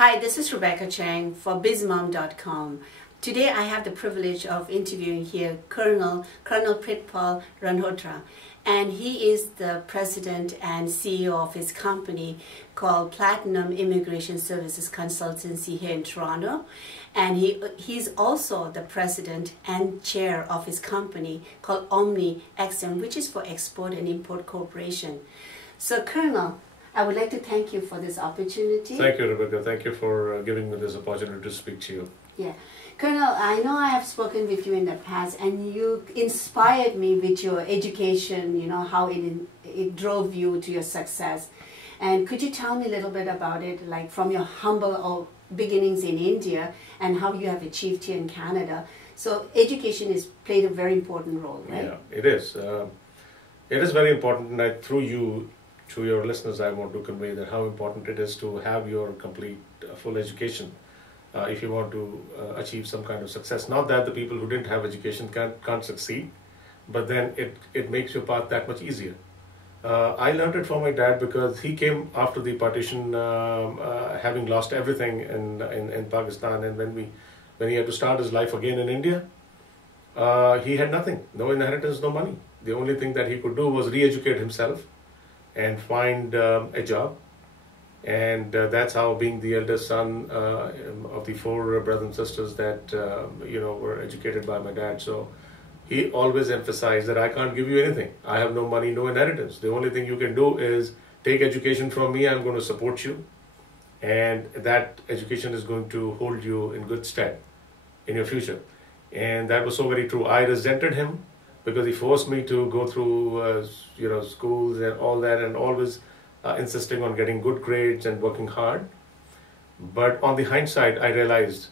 Hi, this is Rebecca Chang for bizmom.com. Today I have the privilege of interviewing here Colonel Pritpal Ranhotra, and he is the president and CEO of his company called Platinum Immigration Services Consultancy here in Toronto, and he's also the president and chair of his company called Omni Exim, which is for Export and Import Corporation. So Colonel, I would like to thank you for this opportunity. Thank you, Rebecca. Thank you for giving me this opportunity to speak to you. Yeah. Colonel, I know I have spoken with you in the past, and you inspired me with your education, how it drove you to your success. And could you tell me a little bit about it, like from your humble beginnings in India and how you have achieved here in Canada? So education has played a very important role, right? Yeah, it is. It is very important, and through you, to your listeners, I want to convey that how important it is to have your complete, full education if you want to achieve some kind of success. Not that the people who didn't have education can't succeed, but then it makes your path that much easier. I learned it from my dad because he came after the partition, having lost everything in Pakistan, and when he had to start his life again in India, he had nothing, no inheritance, no money. The only thing that he could do was re-educate himself and find a job, and that's how, being the eldest son of the four brothers and sisters that were educated by my dad, so he always emphasized that I can't give you anything. I have no money, no inheritance. The only thing you can do is take education from me. I'm going to support you, and that education is going to hold you in good stead in your future. And that was so very true. I resented him because he forced me to go through schools and all that, and always insisting on getting good grades and working hard. But on the hindsight, I realized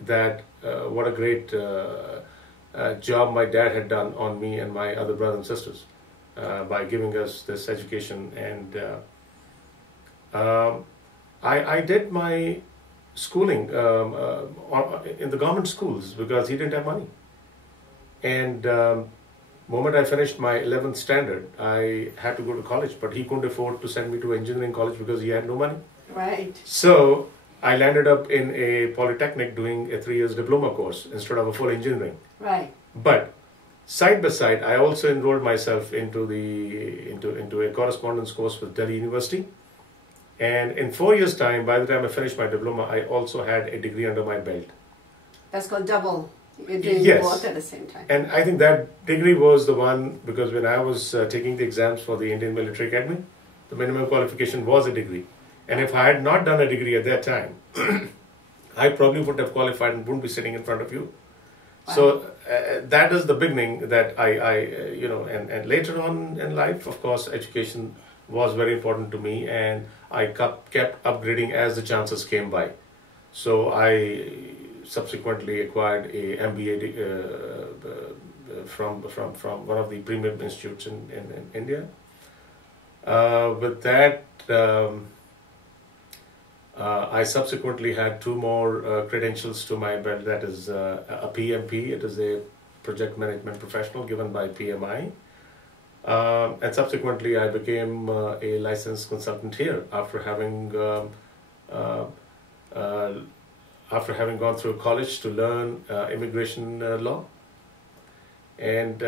that what a great job my dad had done on me and my other brothers and sisters by giving us this education. And I did my schooling in the government schools because he didn't have money. And moment I finished my 11th standard, I had to go to college, but he couldn't afford to send me to engineering college because he had no money. Right. So I landed up in a polytechnic doing a 3 years diploma course instead of a full engineering. Right. But side by side, I also enrolled myself into a correspondence course with Delhi University. And in 4 years' time, by the time I finished my diploma, I also had a degree under my belt. That's called double. You're doing both at the same time. And I think that degree was the one, because when I was taking the exams for the Indian Military Academy, the minimum qualification was a degree. And if I had not done a degree at that time, I probably wouldn't have qualified and wouldn't be sitting in front of you. Wow. So that is the beginning that and later on in life, of course, education was very important to me, and I kept upgrading as the chances came by. So I subsequently acquired a MBA from one of the premium institutes in India. With that, I subsequently had two more credentials to my belt. That is a PMP. It is a project management professional given by PMI. And subsequently, I became a licensed consultant here after having gone through college to learn immigration law. And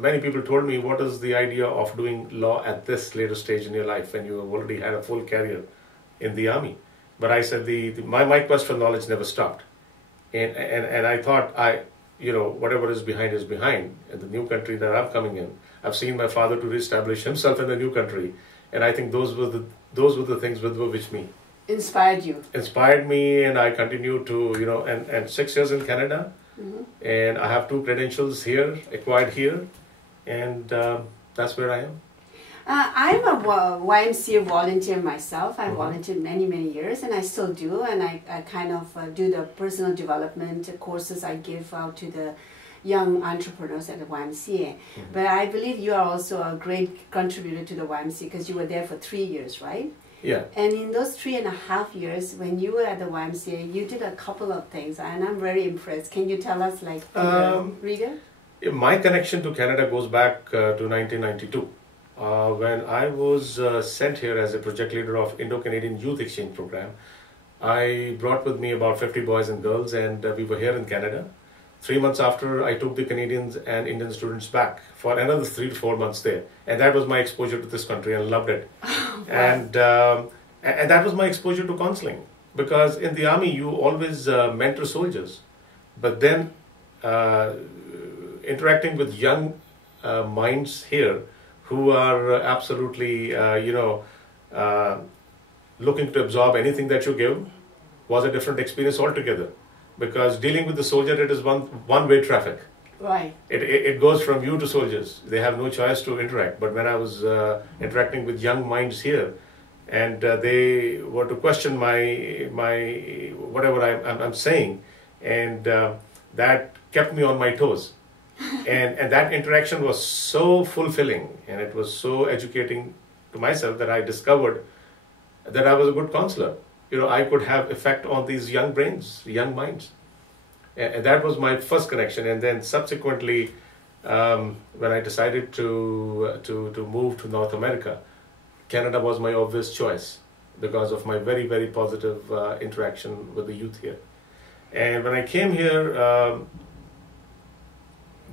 many people told me, what is the idea of doing law at this later stage in your life when you have already had a full career in the army? But I said my quest for knowledge never stopped. And I thought, whatever is behind is behind. In the new country that I'm coming in, I've seen my father to reestablish himself in the new country. And I think those were the things which me inspired me, and I continue to, and 6 years in Canada, and I have two credentials here, acquired here, and that's where I am. I'm a YMCA volunteer myself. I volunteered many years, and I still do, and I kind of do the personal development courses I give out to the young entrepreneurs at the YMCA. But I believe you are also a great contributor to the YMCA because you were there for 3 years, right? Yeah. And in those 3.5 years, when you were at the YMCA, you did a couple of things, and I'm very impressed. Can you tell us, like, to the reader? My connection to Canada goes back to 1992. When I was sent here as a project leader of Indo-Canadian Youth Exchange Program, I brought with me about 50 boys and girls, and we were here in Canada. 3 months after, I took the Canadians and Indian students back for another 3 to 4 months there. And that was my exposure to this country, and loved it. Wow. And that was my exposure to counseling. Because in the army, you always mentor soldiers. But then interacting with young minds here who are absolutely, looking to absorb anything that you give was a different experience altogether. Because dealing with the soldier, it is one-way traffic. Right. It goes from you to soldiers. They have no choice to interact. But when I was interacting with young minds here, and they were to question my whatever I'm saying, and that kept me on my toes. And that interaction was so fulfilling, and it was so educating to myself that I discovered that I was a good counselor. I could have effect on these young brains, young minds. And that was my first connection. And then subsequently, when I decided to move to North America, Canada was my obvious choice because of my very, very positive interaction with the youth here. And when I came here,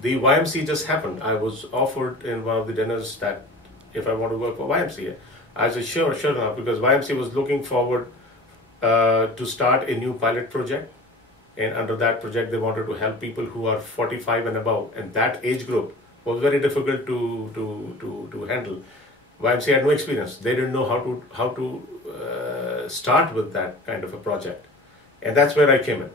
the YMCA just happened. I was offered in one of the dinners that if I want to work for YMCA, I said sure enough, because YMCA was looking forward to start a new pilot project. And under that project, they wanted to help people who are 45 and above. And that age group was very difficult to handle. YMCA had no experience. They didn't know how to start with that kind of a project. And that's where I came in.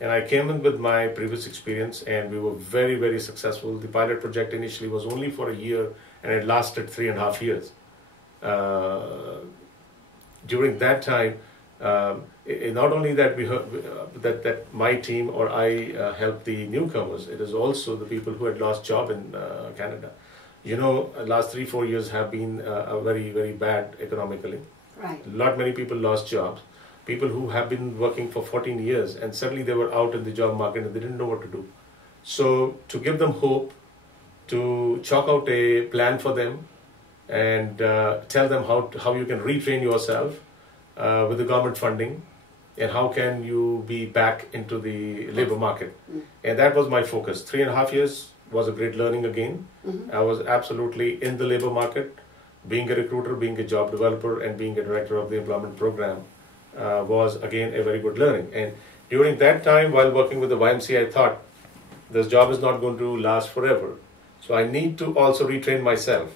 And I came in with my previous experience, and we were very, very successful. The pilot project initially was only for a year, and it lasted 3.5 years. During that time, not only that we heard, that my team or I helped the newcomers, it is also the people who had lost job in Canada. Last 3-4 years have been very, very bad economically. Right. Many people lost jobs. People who have been working for 14 years and suddenly they were out in the job market and they didn't know what to do. So to give them hope, to chalk out a plan for them and tell them how you can retrain yourself with the government funding and how can you be back into the labor market. And that was my focus. 3.5 years was a great learning again. I was absolutely in the labor market. Being a recruiter, being a job developer, and being a director of the employment program was again a very good learning. And during that time, while working with the YMCA, I thought this job is not going to last forever. So I need to also retrain myself.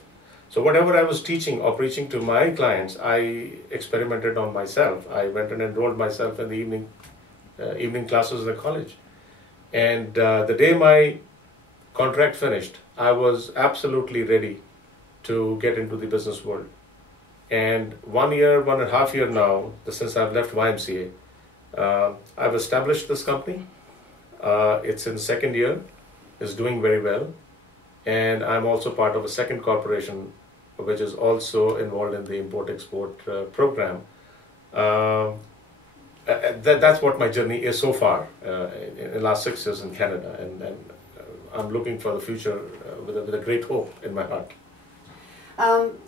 So whatever I was teaching or preaching to my clients, I experimented on myself. I went and enrolled myself in the evening classes in the college. And the day my contract finished, I was absolutely ready to get into the business world. And 1.5 years now, since I've left YMCA, I've established this company. It's in second year, it's doing very well. And I'm also part of a second corporation, which is also involved in the import-export program. That's what my journey is so far in the last 6 years in Canada. And I'm looking for the future with a great hope in my heart.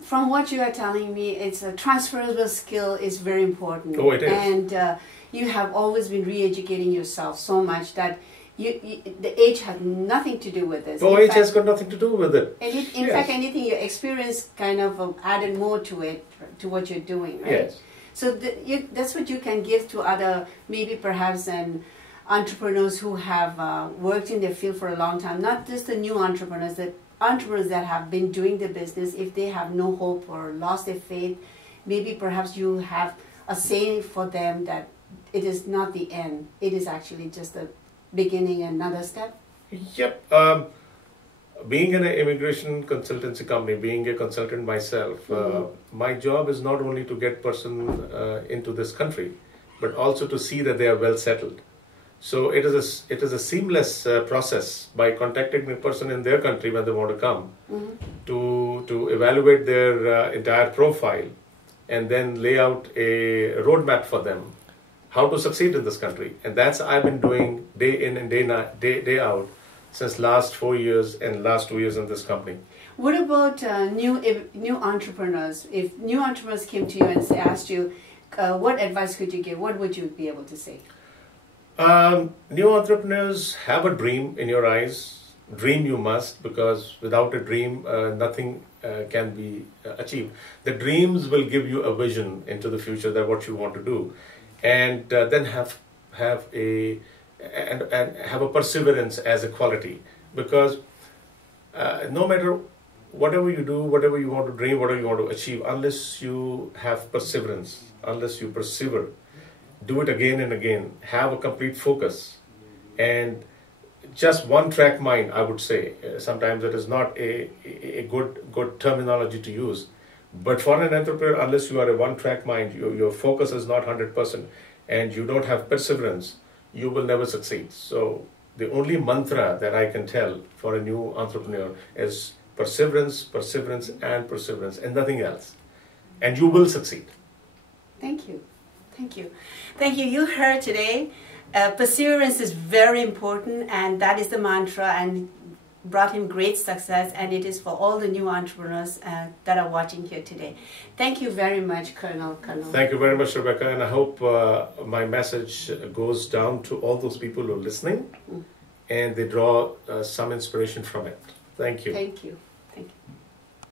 From what you are telling me, it's a transferable skill is very important. Oh, it is. And you have always been re-educating yourself so much that the age had nothing to do with this. Age has got nothing to do with it. And in fact, anything, your experience kind of added more to it, to what you're doing, right? Yes. So that's what you can give to other, maybe perhaps entrepreneurs who have worked in their field for a long time, not just the new entrepreneurs, the entrepreneurs that have been doing the business. If they have no hope or lost their faith, maybe perhaps you have a saying for them that it is not the end, it is actually just the beginning, another step. Yep. Being in an immigration consultancy company, being a consultant myself, my job is not only to get person into this country, but also to see that they are well settled. So it is a seamless process by contacting the person in their country when they want to come to evaluate their entire profile and then lay out a roadmap for them how to succeed in this country. And that's I've been doing day in and day out since last 4 years and last 2 years in this company. What about new entrepreneurs? If new entrepreneurs came to you and asked you what advice could you give? What would you be able to say? New entrepreneurs, have a dream in your eyes. Dream you must, because without a dream, nothing can be achieved. The dreams will give you a vision into the future, that what you want to do, and then have a perseverance as a quality. Because no matter whatever you do, whatever you want to dream, whatever you want to achieve, unless you have perseverance, unless you persevere, do it again and again, have a complete focus, and just one track mind, I would say. Sometimes it is not a good terminology to use, but for an entrepreneur, unless you are a one track mind, your focus is not 100%, and you don't have perseverance, you will never succeed. So the only mantra that I can tell for a new entrepreneur is perseverance, perseverance, and perseverance, and nothing else, and you will succeed. Thank you. Thank you. Thank you. You heard today, perseverance is very important, and that is the mantra, and brought him great success, and it is for all the new entrepreneurs that are watching here today. Thank you very much, Colonel. Thank you very much, Rebecca, and I hope my message goes down to all those people who are listening, and they draw some inspiration from it. Thank you. Thank you.